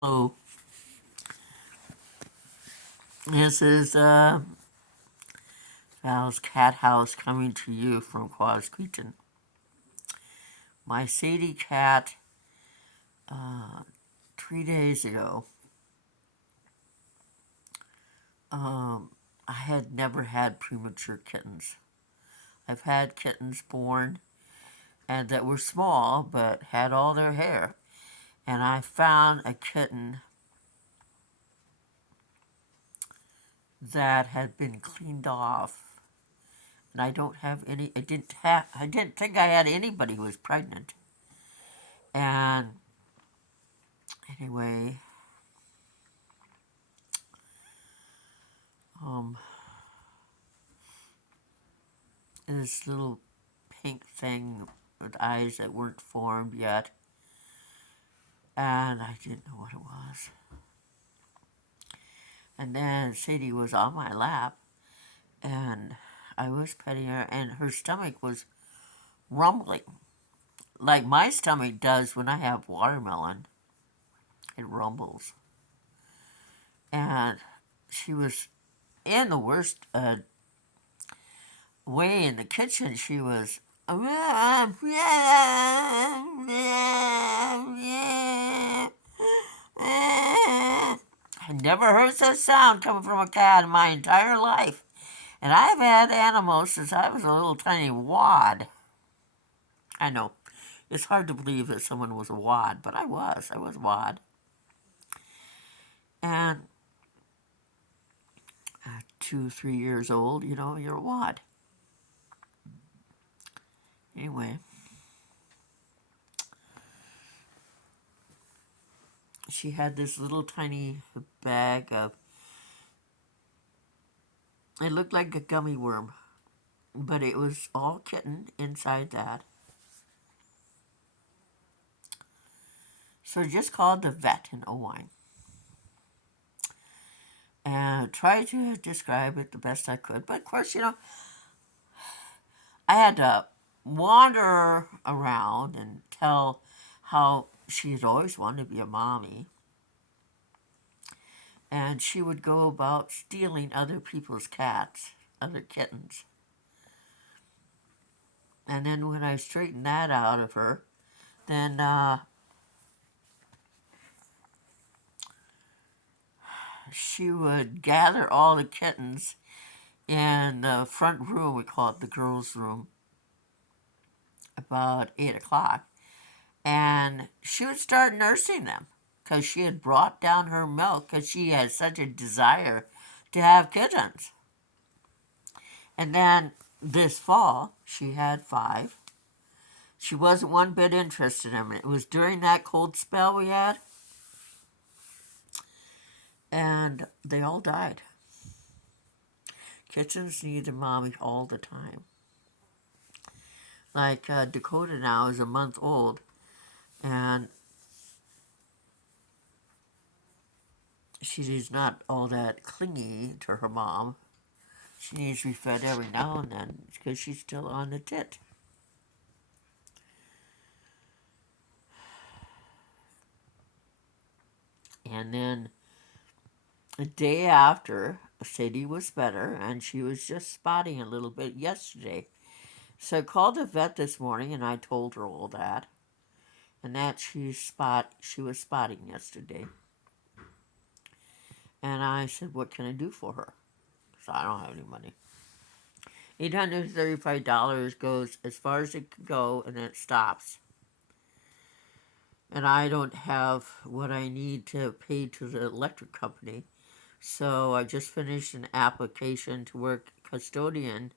Oh, this is Val's Cat House coming to you from Quasqueton. My Sadie cat, uh, 3 days ago, um, I had never had premature kittens. I've had kittens born and that were small but had all their hair. And I found a kitten that had been cleaned off. And I don't have any, I didn't think I had anybody who was pregnant. And anyway, um, this little pink thing with eyes that weren't formed yet, and I didn't know what it was. And then Sadie was on my lap, and I was petting her, and her stomach was rumbling, like my stomach does when I have watermelon. It rumbles. And she was in the worst way in the kitchen. She was I never heard such sound coming from a cat in my entire life. And I've had animals since I was a little tiny wad. I know, it's hard to believe that someone was a wad, but I was. I was a wad. And 2, 3 years old, you're a wad. Anyway, she had this little tiny bag of, it looked like a gummy worm, but it was all kitten inside that. So I just called the vet in Owine and tried to describe it the best I could. But of course, I had to wander around and tell how she had always wanted to be a mommy. And she would go about stealing other people's cats, other kittens. And then when I straightened that out of her, then she would gather all the kittens in the front room. We call it the girls' room, about 8 o'clock. And she would start nursing them because she had brought down her milk because she had such a desire to have kittens. And then this fall, she had 5. She wasn't one bit interested in them. It was during that cold spell we had, and they all died. Kittens need a mommy all the time. Like Dakota now is a month old, and she's not all that clingy to her mom. She needs to be fed every now and then because she's still on the tit. And then the day after, Sadie was better and she was just spotting a little bit yesterday. So I called the vet this morning and I told her all that. And that she was spotting yesterday. And I said, what can I do for her? So I don't have any money. $835 goes as far as it can go and then it stops. And I don't have what I need to pay to the electric company. So I just finished an application to work custodian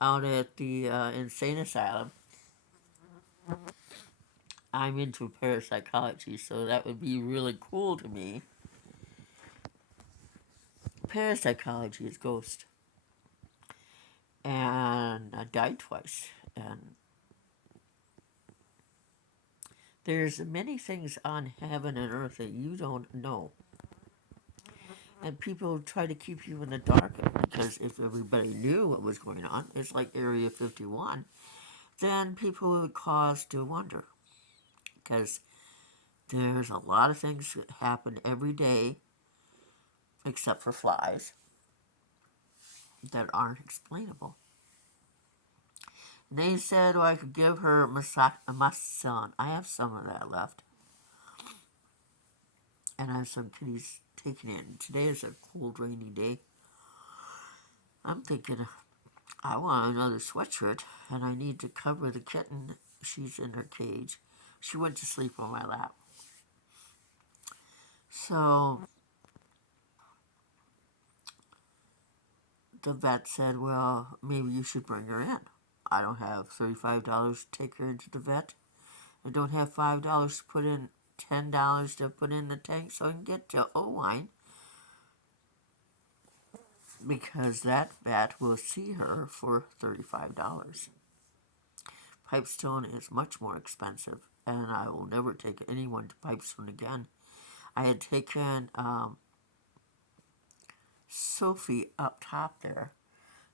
out at the insane asylum. I'm into parapsychology, so that would be really cool to me. Parapsychology is ghost. And I died twice. And there's many things on heaven and earth that you don't know. And people try to keep you in the dark because if everybody knew what was going on, it's like Area 51, then people would cause to wonder. Because There's a lot of things that happen every day, except for flies, that aren't explainable. And they said, I could give her Masan. I have some of that left. And I have some kitties taking it. And today is a cold, rainy day. I'm thinking, I want another sweatshirt, and I need to cover the kitten. She's in her cage. She went to sleep on my lap. So the vet said, well, maybe you should bring her in. I don't have $35 to take her into the vet. I don't have $5 to put in, $10 to put in the tank so I can get to Owine, because that vet will see her for $35. Pipestone is much more expensive, and I will never take anyone to Pipestone again. I had taken Sophie up top there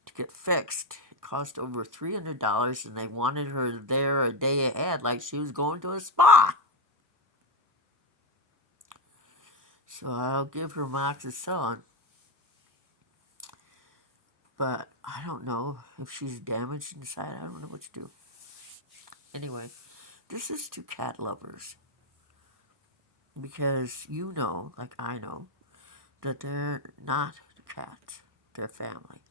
to get fixed. It cost over $300, and they wanted her there a day ahead like she was going to a spa. So I'll give her moxicillin, but I don't know if she's damaged inside. I don't know what to do. Anyway, this is to cat lovers, because you know, like I know, that they're not cats, they're family.